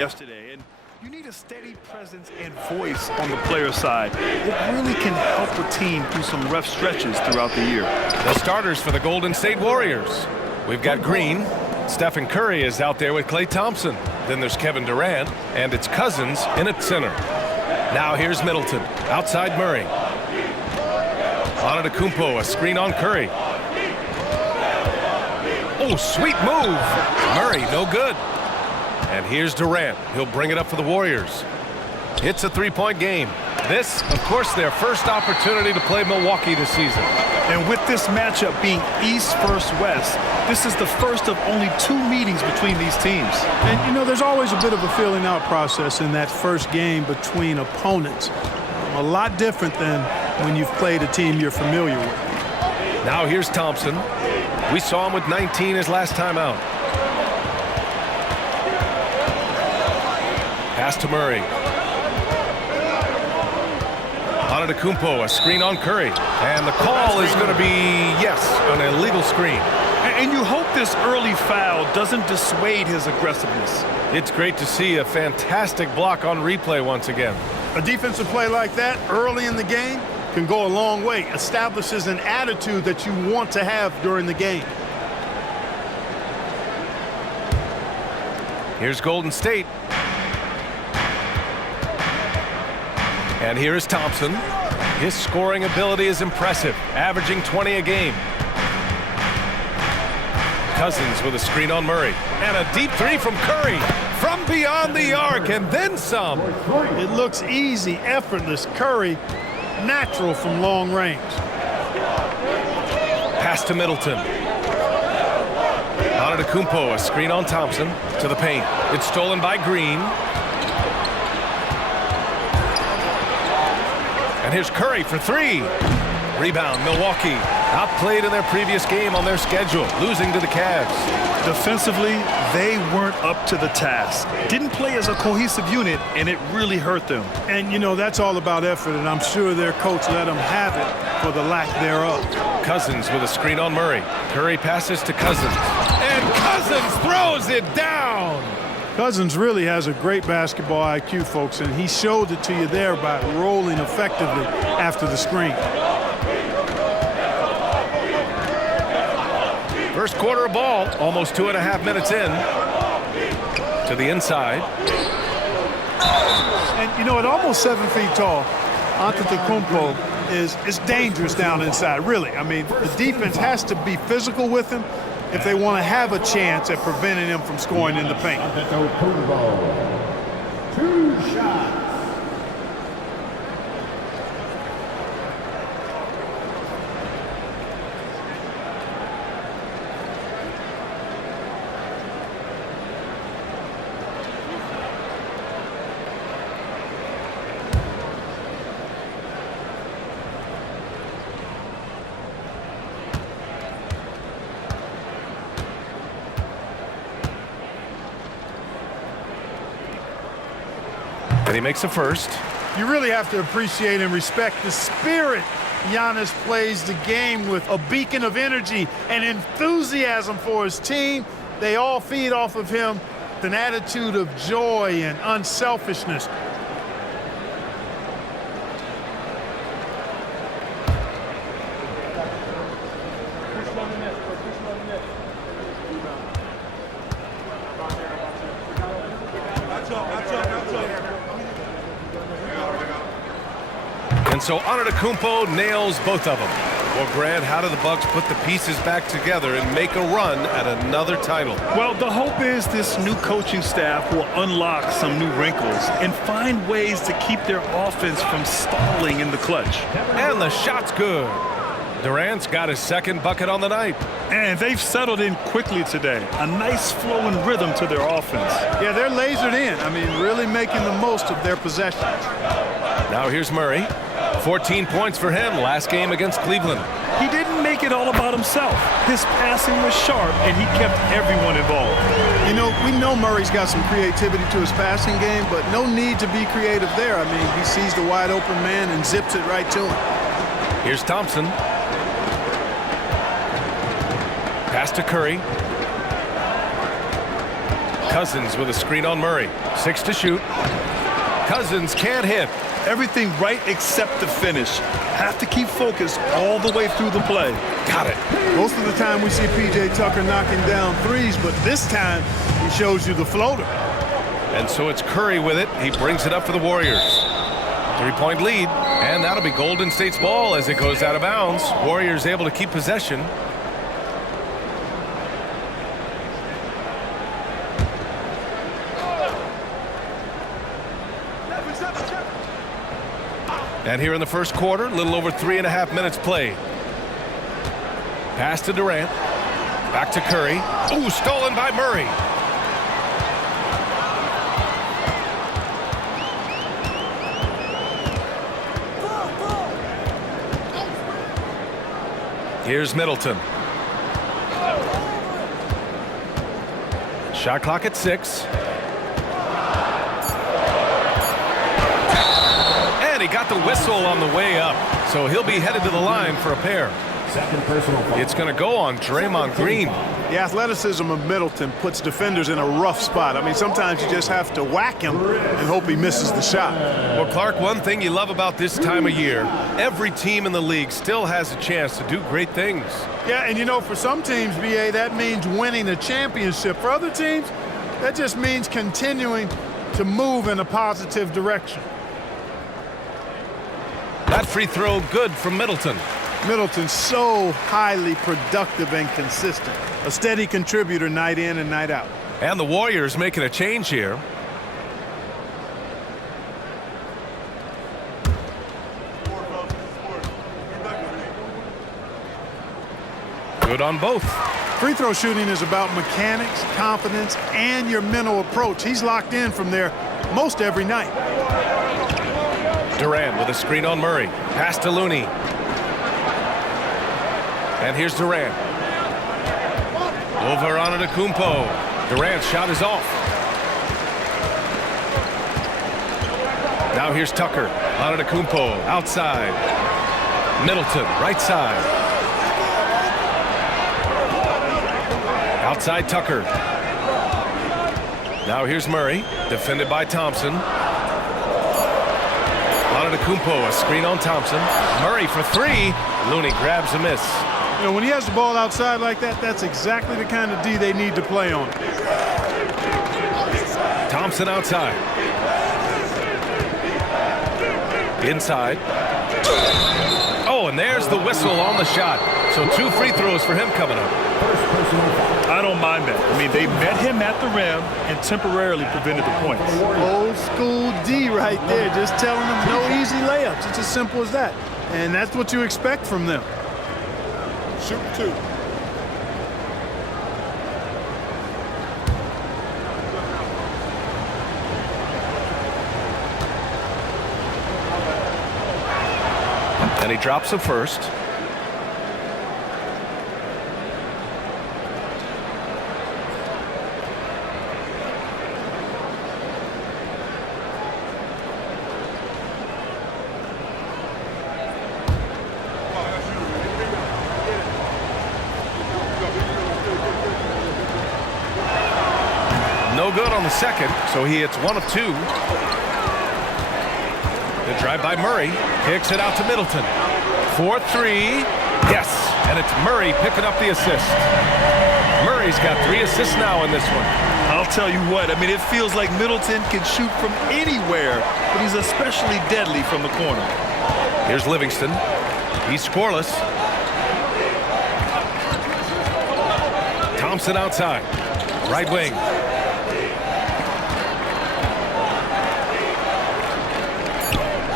yesterday, and you need a steady presence and voice on the player side. It really can help a team through some rough stretches throughout the year. The starters for the Golden State Warriors. We've got Green. Stephen Curry is out there with Klay Thompson. Then there's Kevin Durant, and it's Cousins in at center. Now here's Middleton. Outside Murray. Antetokounmpo, a screen on Curry. Oh, sweet move. Murray, no good. And here's Durant. He'll bring it up for the Warriors. It's a three-point game. This, of course, their first opportunity to play Milwaukee this season. And with this matchup being East versus West, this is the first of only 2 meetings between these teams. And, you know, there's always a bit of a feeling out process in that first game between opponents. A lot different than when you've played a team you're familiar with. Now here's Thompson. We saw him with 19 his last time out. Pass to Murray. Antetokounmpo, a screen on Curry. And the call is going to be, yes, an illegal screen. And you hope this early foul doesn't dissuade his aggressiveness. It's great to see a fantastic block on replay once again. A defensive play like that early in the game can go a long way. Establishes an attitude that you want to have during the game. Here's Golden State. And here is Thompson. His scoring ability is impressive, averaging 20 a game. Cousins with a screen on Murray. And a deep three from Curry. From beyond the arc, and then some. It looks easy, effortless. Curry, natural from long range. Pass to Middleton. Antetokounmpo, a screen on Thompson. To the paint. It's stolen by Green. And here's Curry for 3. Rebound, Milwaukee. Outplayed in their previous game on their schedule, losing to the Cavs. Defensively, they weren't up to the task. Didn't play as a cohesive unit, and it really hurt them. And, you know, that's all about effort, and I'm sure their coach let them have it for the lack thereof. Cousins with a screen on Murray. Curry passes to Cousins. And Cousins throws it down! Cousins really has a great basketball IQ, folks, and he showed it to you there by rolling effectively after the screen. First quarter of ball, almost 2.5 minutes in. To the inside. And, you know, at almost 7 feet tall, Antetokounmpo is dangerous down inside, really. I mean, the defense has to be physical with him if they want to have a chance at preventing him from scoring in the paint. 2 shots. And he makes the first. You really have to appreciate and respect the spirit Giannis plays the game with. A beacon of energy and enthusiasm for his team. They all feed off of him with an attitude of joy and unselfishness. And so Antetokounmpo nails both of them. Well, Grant, how do the Bucks put the pieces back together and make a run at another title? Well, the hope is this new coaching staff will unlock some new wrinkles and find ways to keep their offense from stalling in the clutch. And the shot's good. Durant's got his second bucket on the night. And they've settled in quickly today. A nice flowing rhythm to their offense. Yeah, they're lasered in. I mean, really making the most of their possessions. Now here's Murray. 14 points for him last game against Cleveland. He didn't make it all about himself. His passing was sharp, and he kept everyone involved. You know, we know Murray's got some creativity to his passing game, but no need to be creative there. I mean, he sees the wide open man and zips it right to him. Here's Thompson. Pass to Curry. Cousins with a screen on Murray. 6 to shoot. Cousins can't hit. Everything right except the finish. Have to keep focused all the way through the play. Got it. Most of the time we see P.J. Tucker knocking down threes, but this time he shows you the floater. And so it's Curry with it. He brings it up for the Warriors. 3-point lead, and that'll be Golden State's ball as it goes out of bounds. Warriors able to keep possession. And here in the first quarter, a little over 3.5 minutes played. Pass to Durant. Back to Curry. Ooh, stolen by Murray. Here's Middleton. Shot clock at 6. And he got the whistle on the way up. So he'll be headed to the line for a pair. Second personal foul. It's going to go on Draymond Green. The athleticism of Middleton puts defenders in a rough spot. I mean, sometimes you just have to whack him and hope he misses the shot. Well, Clark, one thing you love about this time of year, every team in the league still has a chance to do great things. Yeah, and you know, for some teams, B.A., that means winning a championship. For other teams, that just means continuing to move in a positive direction. That free throw good from Middleton. Middleton's so highly productive and consistent. A steady contributor night in and night out. And the Warriors making a change here. Good on both. Free throw shooting is about mechanics, confidence, and your mental approach. He's locked in from there most every night. Durant with a screen on Murray. Pass to Looney. And here's Durant. Over on Antetokounmpo. Durant's shot is off. Now here's Tucker. Antetokounmpo outside. Middleton right side. Outside Tucker. Now here's Murray. Defended by Thompson. Antetokounmpo, a screen on Thompson. Murray for 3. Looney grabs a miss. You know, when he has the ball outside like that, that's exactly the kind of D they need to play on. Thompson outside. Inside. Oh, and there's the whistle on the shot. So 2 free throws for him coming up. I don't mind that. I mean, they met him at the rim and temporarily prevented the points. Old school D right there, just telling them no easy layups. It's as simple as that. And that's what you expect from them. Shoot 2. And he drops the first. No good on the second, so he hits 1 of 2. The drive by Murray. Kicks it out to Middleton. 4-3. Yes, and it's Murray picking up the assist. Murray's got 3 assists now in this one. I'll tell you what, I mean, it feels like Middleton can shoot from anywhere, but he's especially deadly from the corner. Here's Livingston. He's scoreless. Thompson outside. Right wing.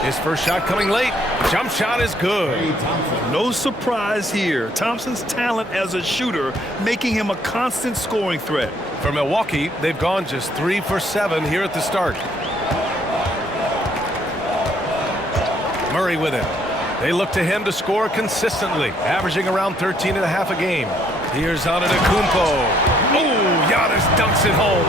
His first shot coming late. Jump shot is good. No surprise here. Thompson's talent as a shooter making him a constant scoring threat. For Milwaukee, they've gone just 3 for 7 here at the start. Murray with it. They look to him to score consistently, averaging around 13.5 a game. Here's Antetokounmpo. Oh, Giannis dunks it home.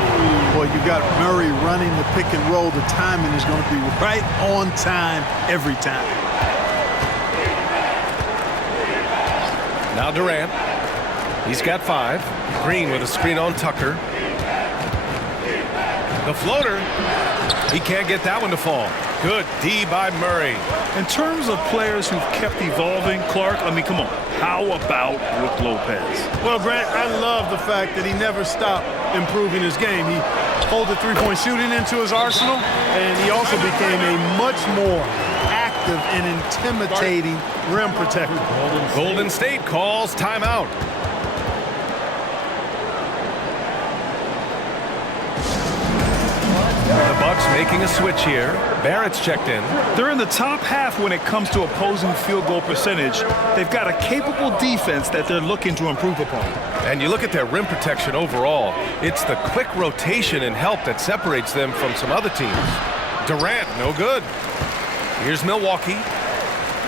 Boy, you got Murray running the pick and roll. The timing is going to be right on time every time. Now Durant. He's got 5. Green with a screen on Tucker. The floater. He can't get that one to fall. Good D by Murray. In terms of players who've kept evolving, Clark, I mean, come on. How about Brook Lopez? Well, Grant, I love the fact that he never stopped improving his game. He folded three-point shooting into his arsenal, and he also became a much more active and intimidating rim protector. Golden State calls timeout. The Bucks making a switch here. Barrett's checked in. They're in the top half when it comes to opposing field goal percentage. They've got a capable defense that they're looking to improve upon. And you look at their rim protection overall, it's the quick rotation and help that separates them from some other teams. Durant, no good. Here's Milwaukee.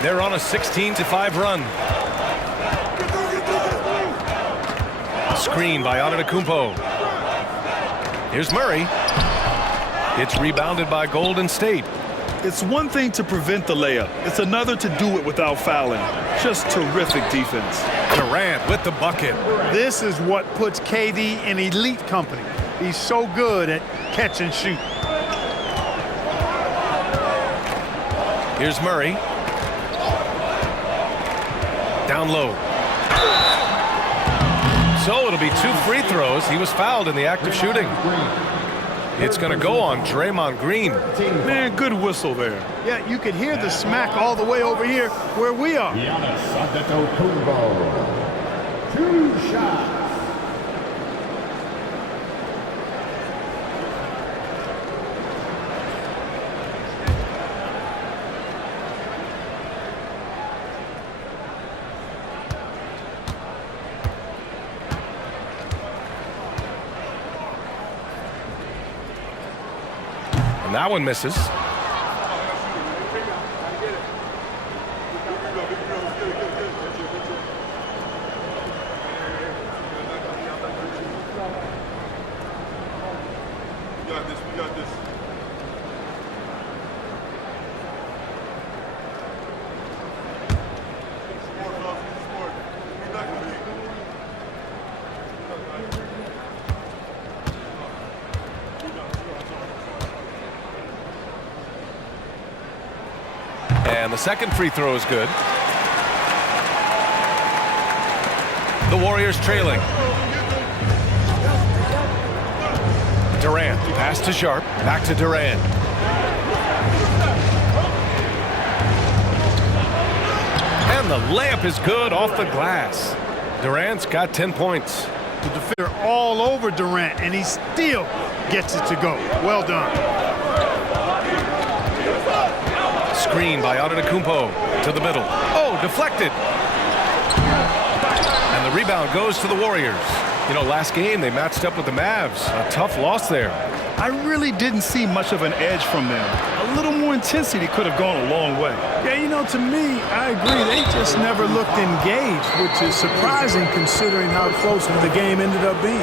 They're on a 16-5 run. Screen by Antetokounmpo. Here's Murray. It's rebounded by Golden State. It's one thing to prevent the layup. It's another to do it without fouling. Just terrific defense. Durant with the bucket. This is what puts KD in elite company. He's so good at catch and shoot. Here's Murray. Down low. So it'll be 2 free throws. He was fouled in the act of shooting. It's going to go on Draymond Green. Man, good whistle there. Yeah, you can hear the smack all the way over here where we are. Giannis Antetokounmpo. 2 shots. And that one misses. We got this. And the second free throw is good. The Warriors trailing. Durant, pass to Sharp, back to Durant. And the layup is good off the glass. Durant's got 10 points. The defender all over Durant, and he still gets it to go. Well done. Screen by Antetokounmpo to the middle. Oh, deflected. And the rebound goes to the Warriors. You know, last game they matched up with the Mavs. A tough loss there. I really didn't see much of an edge from them. A little more intensity could have gone a long way. Yeah, you know, to me, I agree. They just never looked engaged, which is surprising considering how close the game ended up being.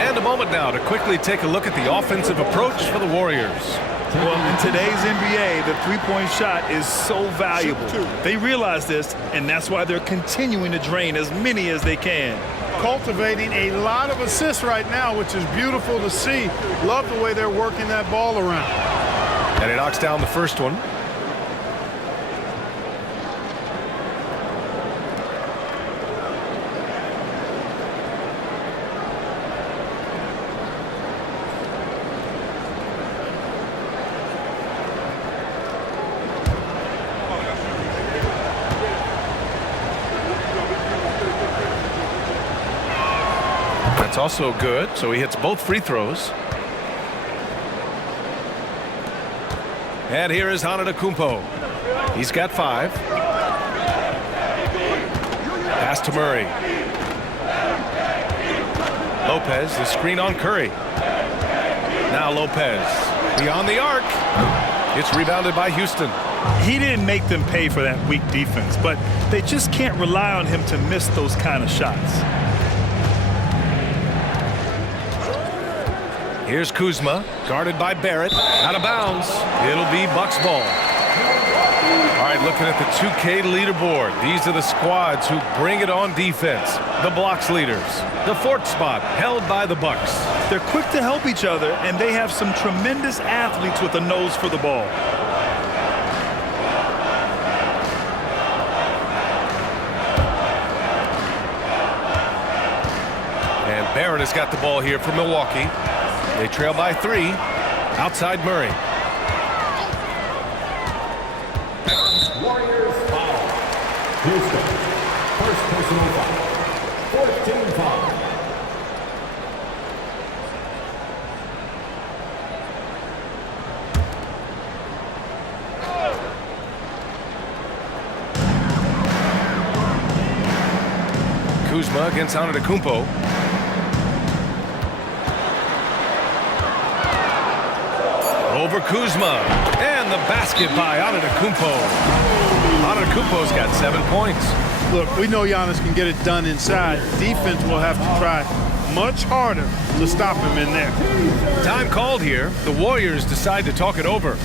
And a moment now to quickly take a look at the offensive approach for the Warriors. Well, in today's NBA, the three-point shot is so valuable. They realize this, and that's why they're continuing to drain as many as they can. Cultivating a lot of assists right now, which is beautiful to see. Love the way they're working that ball around. And he knocks down the first one. That's also good, so he hits both free throws. And here is Antetokounmpo. He's got 5. Pass to Murray. Lopez, the screen on Curry. Now Lopez, beyond the arc. It's rebounded by Houston. He didn't make them pay for that weak defense, but they just can't rely on him to miss those kind of shots. Here's Kuzma, guarded by Barrett, out of bounds. It'll be Bucks ball. All right, looking at the 2K leaderboard. These are the squads who bring it on defense. The blocks leaders. The fourth spot held by the Bucks. They're quick to help each other, and they have some tremendous athletes with a nose for the ball. And Barrett has got the ball here for Milwaukee. They trail by 3. Outside Murray. Warriors foul. Houston, first personal foul. 14 foul. Kuzma against Antetokounmpo. Over Kuzma. And the basket by Antetokounmpo. Antetokounmpo's got 7 points. Look, we know Giannis can get it done inside. Defense will have to try much harder to stop him in there. Time called here. The Warriors decide to talk it over.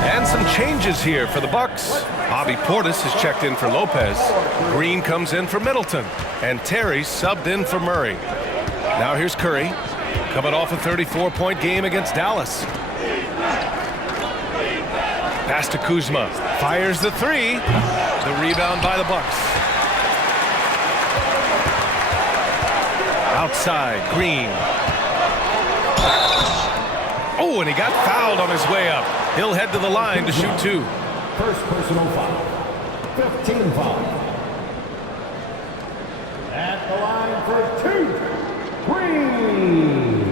And some changes here for the Bucks. Bobby Portis has checked in for Lopez. Green comes in for Middleton. And Terry subbed in for Murray. Now here's Curry, coming off a 34-point game against Dallas. Pass to Kuzma. Fires the 3. The rebound by the Bucks. Outside, Green. Oh, and he got fouled on his way up. He'll head to the line to shoot 2. First personal foul. 15 foul. At the line for 2. Green.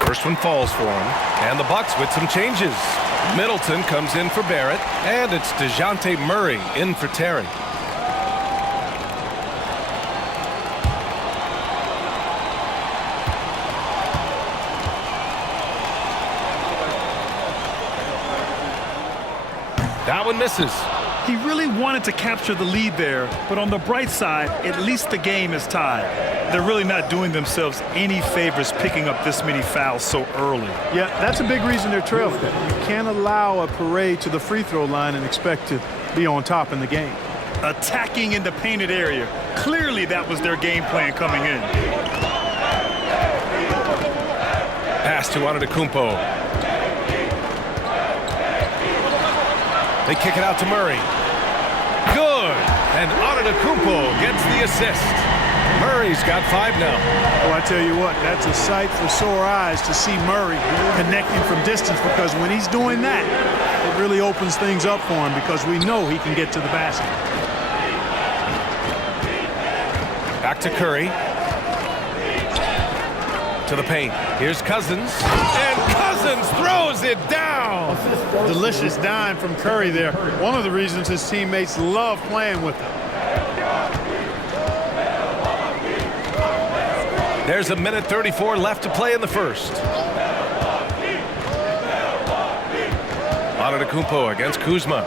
First one falls for him. And the Bucks with some changes. Middleton comes in for Barrett. And it's DeJounte Murray in for Terry. That one misses. He really wanted to capture the lead there, but on the bright side, at least the game is tied. They're really not doing themselves any favors picking up this many fouls so early. Yeah, that's a big reason they're trailing. You can't allow a parade to the free throw line and expect to be on top in the game. Attacking in the painted area. Clearly that was their game plan coming in. Pass to Antetokounmpo. They kick it out to Murray. Good. And Antetokounmpo gets the assist. Murray's got 5 now. Oh, I tell you what, that's a sight for sore eyes to see Murray connecting from distance, because when he's doing that, it really opens things up for him, because we know he can get to the basket. Back to Curry. To the paint. Here's Cousins. And Cousins throws it down. Delicious dime from Curry there. One of the reasons his teammates love playing with him. There's a minute 34 left to play in the first. Antetokounmpo against Kuzma.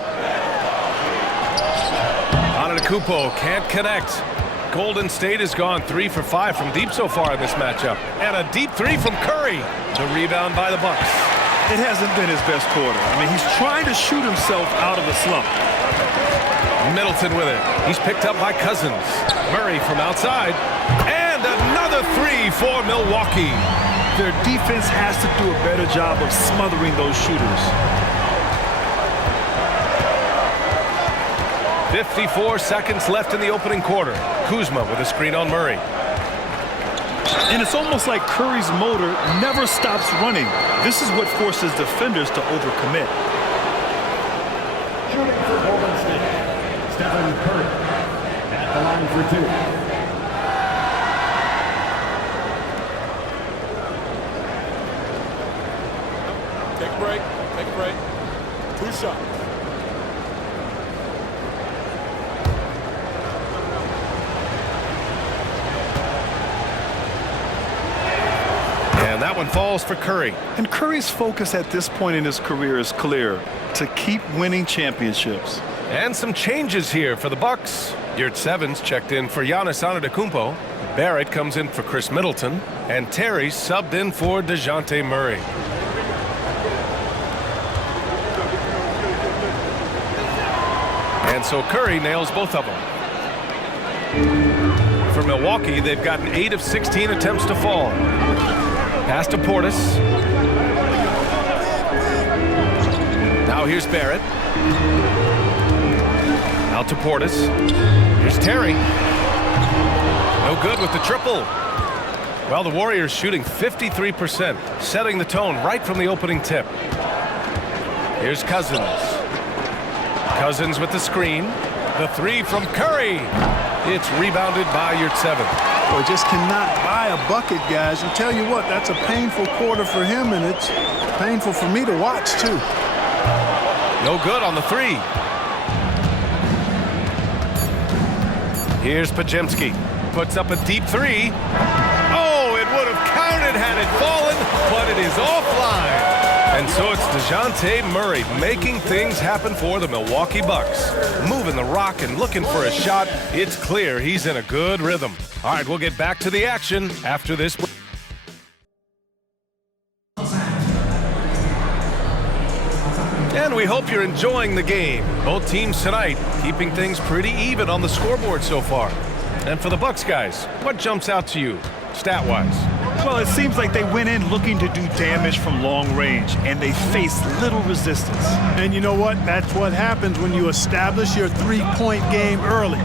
Antetokounmpo can't connect. Golden State has gone 3 for 5 from deep so far in this matchup. And a deep 3 from Curry. The rebound by the Bucks. It hasn't been his best quarter. I mean, he's trying to shoot himself out of the slump. Middleton with it. He's picked up by Cousins. Murray from outside. And another 3 for Milwaukee. Their defense has to do a better job of smothering those shooters. 54 seconds left in the opening quarter. Kuzma with a screen on Murray. And it's almost like Curry's motor never stops running. This is what forces defenders to overcommit. Shooting for Golden State. Stephen Curry at the line for 2. Take a break. Take a break. 2 shots. And that one falls for Curry. And Curry's focus at this point in his career is clear: to keep winning championships. And some changes here for the Bucks. Yurtseven's checked in for Giannis Antetokounmpo. Barrett comes in for Chris Middleton. And Terry subbed in for DeJounte Murray. And so Curry nails both of them. For Milwaukee, they've gotten 8 of 16 attempts to fall. Pass to Portis. Now here's Barrett. Out to Portis. Here's Terry. No good with the triple. Well, the Warriors shooting 53%, setting the tone right from the opening tip. Here's Cousins. Cousins with the screen. The three from Curry. It's rebounded by Yurtseven. Boy, just cannot buy a bucket, guys. And tell you what, that's a painful quarter for him, and it's painful for me to watch, too. No good on the three. Here's Podziemski. Puts up a deep three. Oh, it would have counted had it fallen, but it is offline. And so it's DeJounte Murray making things happen for the Milwaukee Bucks. Moving the rock and looking for a shot. It's clear he's in a good rhythm. All right, we'll get back to the action after this break. And we hope you're enjoying the game. Both teams tonight keeping things pretty even on the scoreboard so far. And for the Bucks guys, what jumps out to you, stat-wise? Well, it seems like they went in looking to do damage from long range, and they faced little resistance. And you know what? That's what happens when you establish your three-point game early.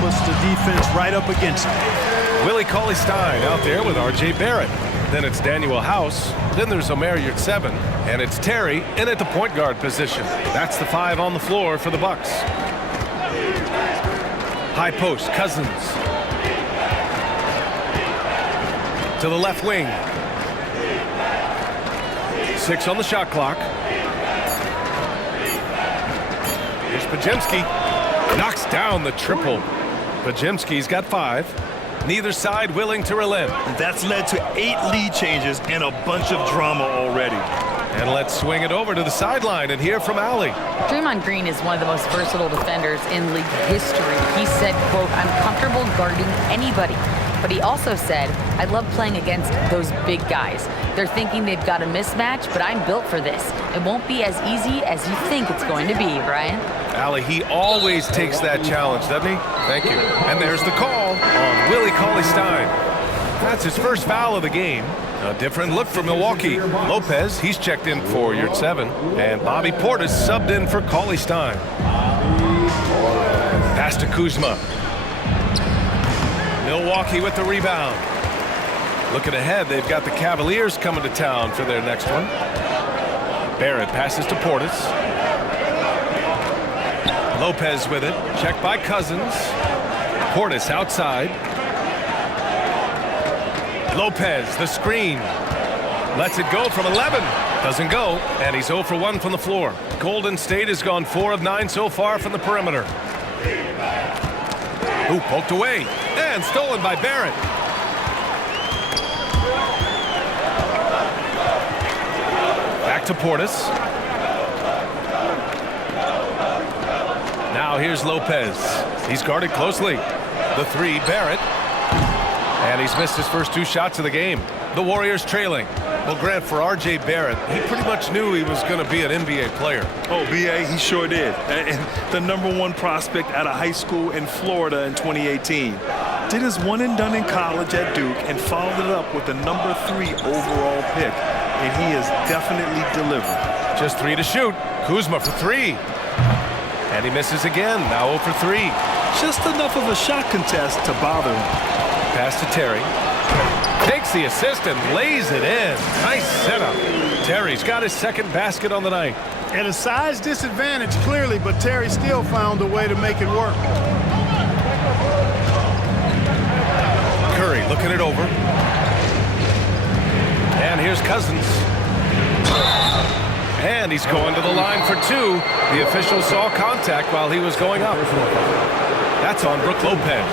Puts the defense right up against it. Willie Cauley-Stein out there with R.J. Barrett. Then it's Daniel House. Then there's Omer Yurtseven. And it's Terry in at the point guard position. That's the 5 on the floor for the Bucks. High post, Cousins. To the left wing. 6 on the shot clock. Here's Podziemski. Knocks down the triple. Podziemski's got 5. Neither side willing to relent. That's led to 8 lead changes and a bunch of drama already. And let's swing it over to the sideline and hear from Allie. Draymond Green is one of the most versatile defenders in league history. He said, quote, "I'm comfortable guarding anybody." But he also said, "I love playing against those big guys. They're thinking they've got a mismatch, but I'm built for this. It won't be as easy as you think it's going to be," Brian. Allie, he always takes that challenge, doesn't he? Thank you. And there's the call on Willie Cauley-Stein. That's his first foul of the game. A different look for Milwaukee. Lopez, he's checked in for Yurtseven. And Bobby Portis subbed in for Cauley-Stein. Pass to Kuzma. Milwaukee with the rebound. Looking ahead, they've got the Cavaliers coming to town for their next one. Barrett passes to Portis. Lopez with it. Checked by Cousins. Portis outside. Lopez, the screen. Lets it go from 11. Doesn't go, and he's 0 for 1 from the floor. Golden State has gone 4 of 9 so far from the perimeter. Ooh, poked away, and stolen by Barrett. Back to Portis. Now here's Lopez. He's guarded closely. The 3, Barrett. And he's missed his first 2 shots of the game. The Warriors trailing. Well, Grant, for R.J. Barrett, he pretty much knew he was going to be an NBA player. Oh, B.A., he sure did. And the #1 prospect out of high school in Florida in 2018. Did his one and done in college at Duke and followed it up with the #3 overall pick. And he has definitely delivered. Just 3 to shoot. Kuzma for 3. And he misses again. Now 0 for 3. Just enough of a shot contest to bother him. Pass to Terry. Takes the assist and lays it in. Nice setup. Terry's got his second basket on the night. At a size disadvantage, clearly, but Terry still found a way to make it work. Curry looking it over. And here's Cousins. And he's going to the line for 2. The official saw contact while he was going up. That's on Brook Lopez.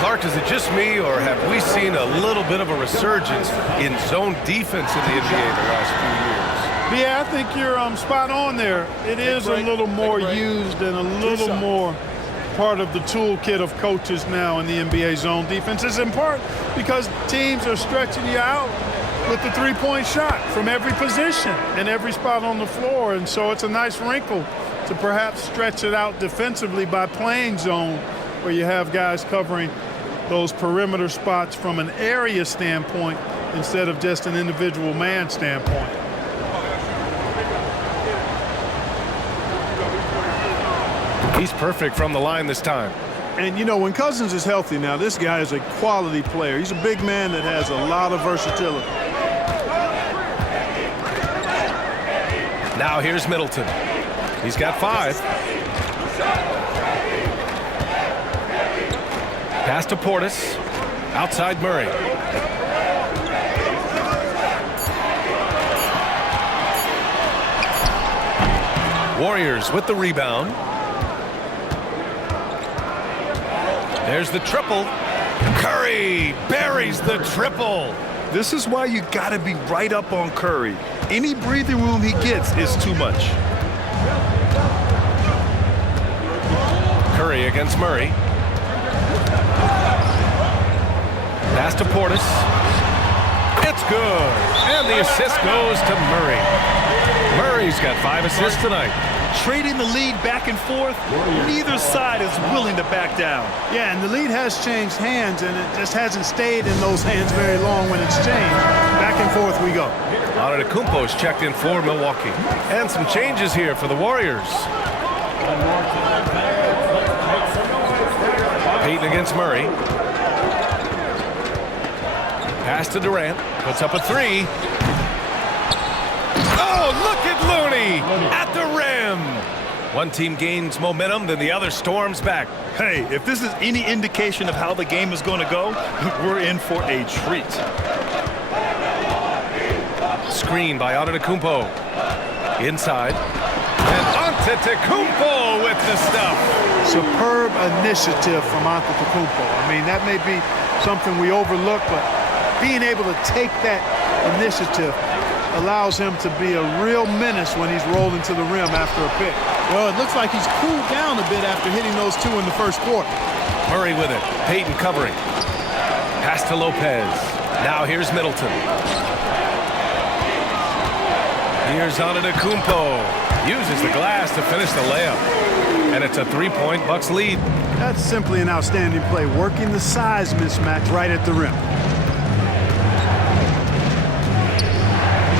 Clark, is it just me, or have we seen a little bit of a resurgence in zone defense in the NBA the last few years? Yeah, I think you're spot on there. It is a little more used and a little more part of the toolkit of coaches now in the NBA zone defense. It's in part because teams are stretching you out with the three-point shot from every position and every spot on the floor. And so it's a nice wrinkle to perhaps stretch it out defensively by playing zone, where you have guys covering those perimeter spots from an area standpoint instead of just an individual man standpoint. He's perfect from the line this time. And, you know, when Cousins is healthy now, this guy is a quality player. He's a big man that has a lot of versatility. Now here's Middleton. He's got 5. Pass to Portis. Outside Murray. Warriors with the rebound. There's the triple. Curry buries the triple. This is why you got to be right up on Curry. Any breathing room he gets is too much. Curry against Murray. Pass to Portis. It's good. And the assist goes to Murray. Murray's got 5 assists tonight. Trading the lead back and forth, neither side is willing to back down. Yeah, and the lead has changed hands, and it just hasn't stayed in those hands very long when it's changed. Back and forth we go. Antetokounmpo's checked in for Milwaukee. And some changes here for the Warriors. Payton against Murray. Pass to Durant. Puts up a 3. Oh, look at Looney at the rim. One team gains momentum, then the other storms back. Hey, if this is any indication of how the game is going to go, we're in for a treat. Screen by Antetokounmpo. Inside. And Antetokounmpo with the stuff. Superb initiative from Antetokounmpo. I mean, that may be something we overlook, but being able to take that initiative allows him to be a real menace when he's rolling to the rim after a pick. Well, it looks like he's cooled down a bit after hitting those 2 in the first quarter. Murray with it. Payton covering. Pass to Lopez. Now here's Middleton. Here's Antetokounmpo. Uses the glass to finish the layup. And it's a 3-point Bucks lead. That's simply an outstanding play, working the size mismatch right at the rim.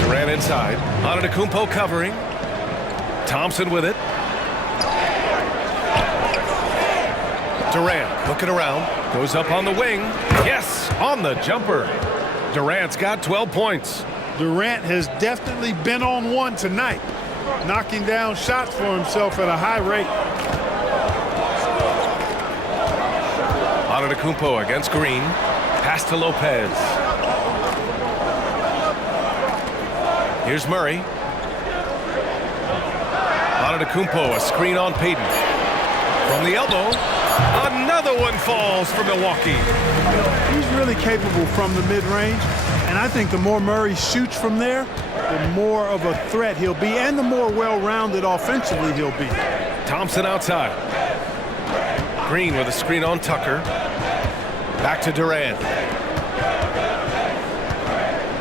Durant inside. Antetokounmpo covering. Thompson with it. Durant looking around. Goes up on the wing. Yes, on the jumper. Durant's got 12 points. Durant has definitely been on one tonight, knocking down shots for himself at a high rate. Antetokounmpo against Green. Pass to Lopez. Here's Murray. Antetokounmpo, a screen on Payton. From the elbow, another one falls for Milwaukee. He's really capable from the mid-range, and I think the more Murray shoots from there, the more of a threat he'll be, and the more well-rounded offensively he'll be. Thompson outside. Green with a screen on Tucker. Back to Durant.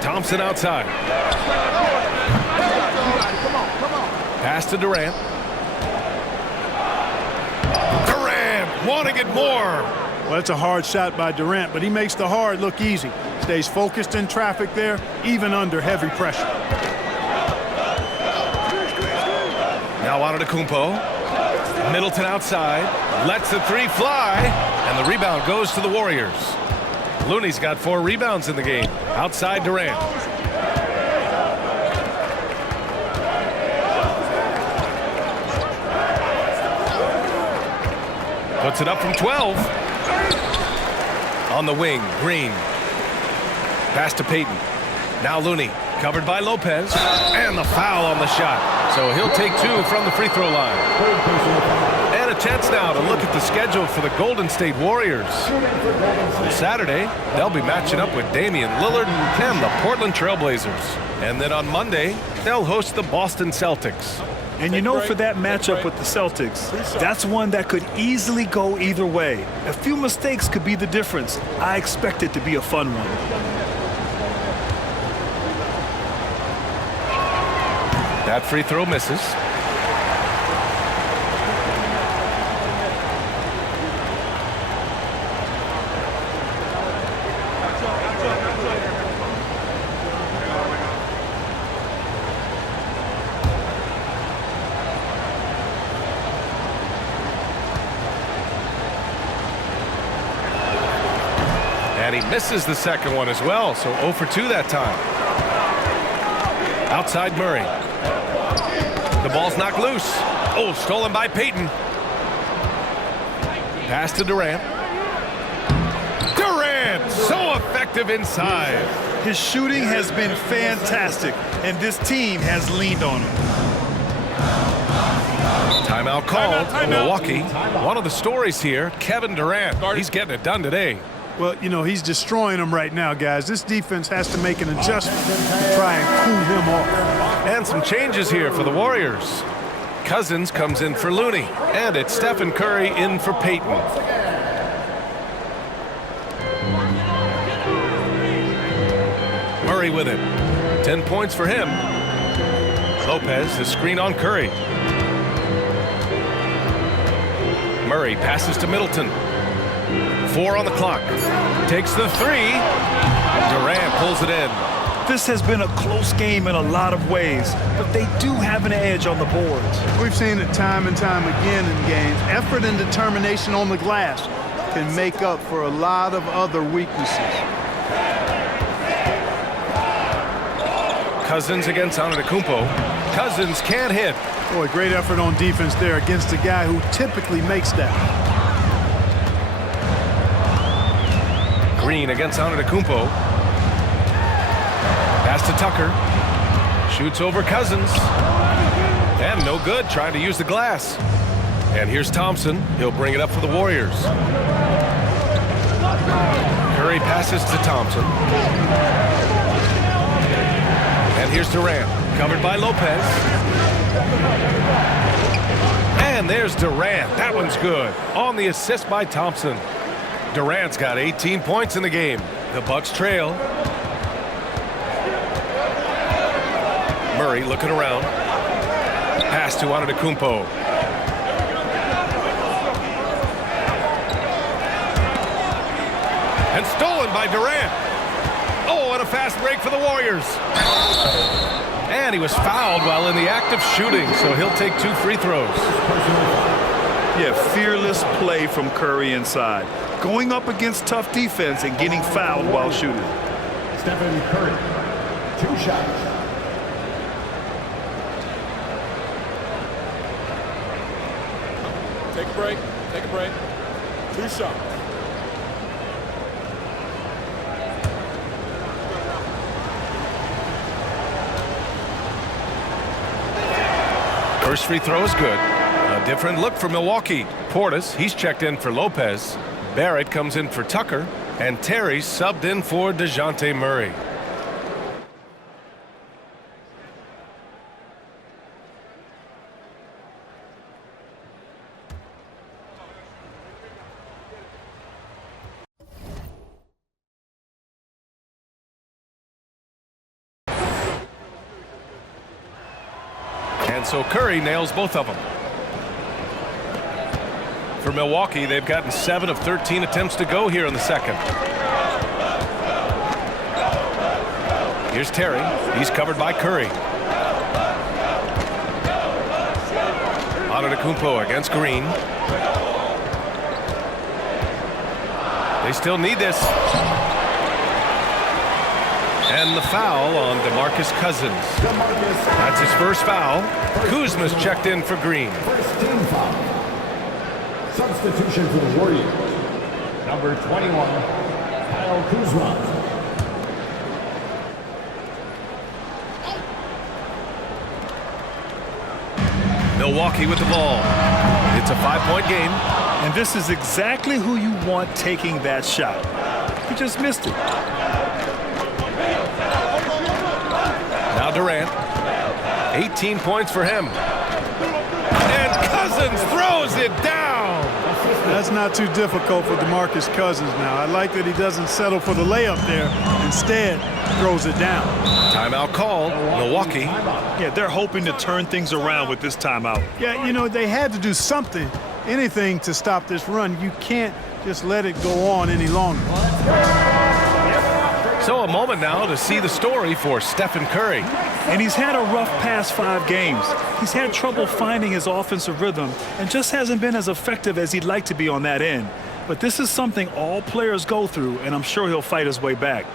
Thompson outside. Pass to Durant. Durant wanting it more. Well, that's a hard shot by Durant, but he makes the hard look easy. Stays focused in traffic there, even under heavy pressure. Now Antetokounmpo. Middleton outside. Lets the 3 fly. And the rebound goes to the Warriors. Looney's got 4 rebounds in the game. Outside Durant. Puts it up from 12. On the wing, Green. Pass to Payton. Now Looney, covered by Lopez. And the foul on the shot. So he'll take 2 from the free throw line. And a chance now to look at the schedule for the Golden State Warriors. On Saturday, they'll be matching up with Damian Lillard and the Portland Trail Blazers. And then on Monday, they'll host the Boston Celtics. And you know, for that matchup with the Celtics, that's one that could easily go either way. A few mistakes could be the difference. I expect it to be a fun one. That free throw misses. And he misses the second one as well, so 0 for 2 that time. Outside Murray. The ball's knocked loose. Oh, stolen by Payton. Pass to Durant. Durant, so effective inside. His shooting has been fantastic, and this team has leaned on him. Timeout called for Milwaukee. One of the stories here, Kevin Durant. He's getting it done today. Well, you know, he's destroying them right now, guys. This defense has to make an adjustment to try and cool him off. And some changes here for the Warriors. Cousins comes in for Looney, and it's Stephen Curry in for Payton. Murray with it. 10 points for him. Lopez, the screen on Curry. Murray passes to Middleton. 4 on the clock. Takes the 3. Durant pulls it in. This has been a close game in a lot of ways, but they do have an edge on the boards. We've seen it time and time again in games. Effort and determination on the glass can make up for a lot of other weaknesses. Cousins against Antetokounmpo. Cousins can't hit. Boy, great effort on defense there against a guy who typically makes that. Green against Antetokounmpo. Pass to Tucker. Shoots over Cousins. And no good, trying to use the glass. And here's Thompson. He'll bring it up for the Warriors. Curry passes to Thompson. And here's Durant, covered by Lopez. And there's Durant. That one's good. On the assist by Thompson. Durant's got 18 points in the game. The Bucks trail. Murray looking around. Pass to Antetokounmpo. And stolen by Durant. Oh, and a fast break for the Warriors. And he was fouled while in the act of shooting, so he'll take 2 free throws. Yeah, fearless play from Curry inside. Going up against tough defense and getting fouled while shooting. Stephen Curry, 2 shots. Take a break. Take a break. 2 shots. First free throw is good. A different look for Milwaukee. Portis, he's checked in for Lopez. Barrett comes in for Tucker. And Terry subbed in for DeJounte Murray. And so Curry nails both of them. For Milwaukee, they've gotten 7 of 13 attempts to go here in the second. Here's Terry. He's covered by Curry. Antetokounmpo against Green. They still need this. And the foul on DeMarcus Cousins. That's his first foul. Kuzma's checked in for Green. First team foul. Substitution for the Warriors. Number 21, Kyle Kuzma. Milwaukee with the ball. It's a 5-point game. And this is exactly who you want taking that shot. He just missed it. Now Durant. 18 points for him. And Cousins throws it down. That's not too difficult for DeMarcus Cousins now. I like that he doesn't settle for the layup there. Instead, throws it down. Timeout called. Milwaukee. Yeah, they're hoping to turn things around with this timeout. Yeah, you know, they had to do something, anything to stop this run. You can't just let it go on any longer. So a moment now to see the story for Stephen Curry. And he's had a rough past 5 games. He's had trouble finding his offensive rhythm and just hasn't been as effective as he'd like to be on that end. But this is something all players go through, and I'm sure he'll fight his way back.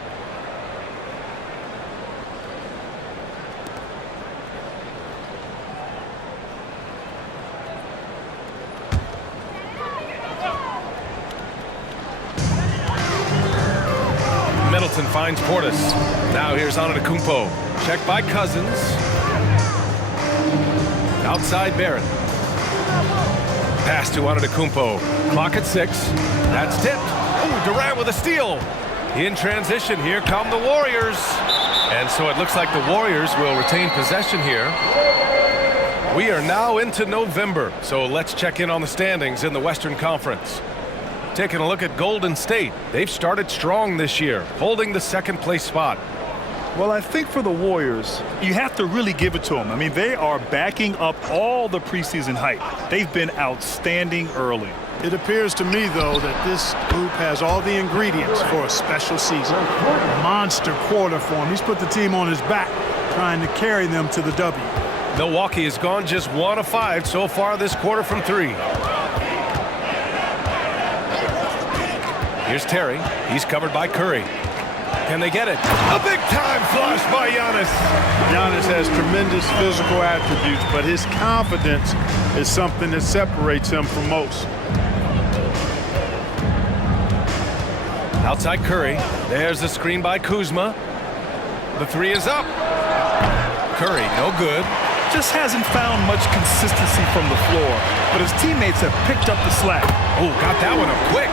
Middleton finds Portis. Now here's Antetokounmpo. Checked by Cousins. Outside Barrett. Pass to Antetokounmpo. Clock at 6. That's tipped. Ooh, Durant with a steal. In transition, here come the Warriors. And so it looks like the Warriors will retain possession here. We are now into November, so let's check in on the standings in the Western Conference. Taking a look at Golden State. They've started strong this year, holding the second-place spot. Well, I think for the Warriors, you have to really give it to them. I mean, they are backing up all the preseason hype. They've been outstanding early. It appears to me, though, that this group has all the ingredients for a special season. Monster quarter for him. He's put the team on his back, trying to carry them to the W. Milwaukee has gone just 1 of 5 so far this quarter from 3. Here's Terry. He's covered by Curry. Can they get it? A big-time flush by Giannis. Giannis has tremendous physical attributes, but his confidence is something that separates him from most. Outside Curry. There's the screen by Kuzma. The 3 is up. Curry, no good. Just hasn't found much consistency from the floor, but his teammates have picked up the slack. Oh, got that one up quick.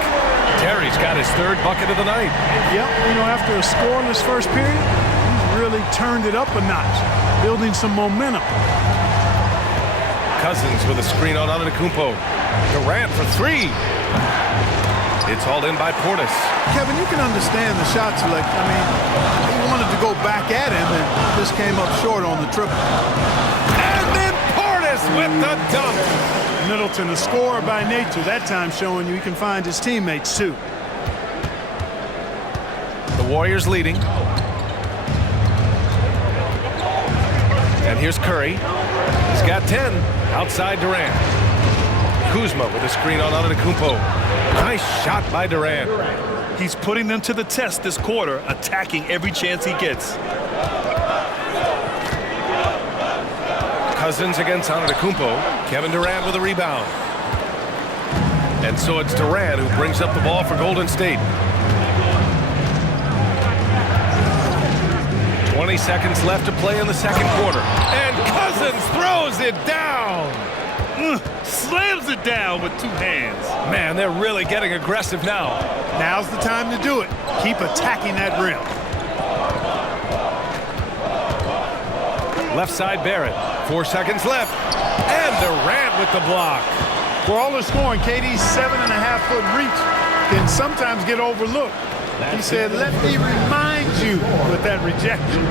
Terry's got his 3rd bucket of the night. Yep, you know, after a scoreless first period, he's really turned it up a notch, building some momentum. Cousins with a screen on Antetokounmpo. Durant for 3. It's hauled in by Portis. Kevin, you can understand the shot selection. I mean, he wanted to go back at him and just came up short on the triple. And then Portis with the dunk. Middleton, a scorer by nature, that time showing you he can find his teammates too. The Warriors leading. And here's Curry. He's got 10. Outside Durant. Kuzma with a screen on Antetokounmpo. Nice shot by Durant. He's putting them to the test this quarter, attacking every chance he gets. Cousins against Antetokounmpo. Kevin Durant with a rebound. And so it's Durant who brings up the ball for Golden State. 20 seconds left to play in the second quarter. And Cousins throws it down. Slams it down with 2 hands. Man, they're really getting aggressive now. Now's the time to do it. Keep attacking that rim. Left side Barrett. 4 seconds left. And Durant with the block. For all the scoring, KD's 7.5-foot reach can sometimes get overlooked. He said, "Let me remind you," with that rejection.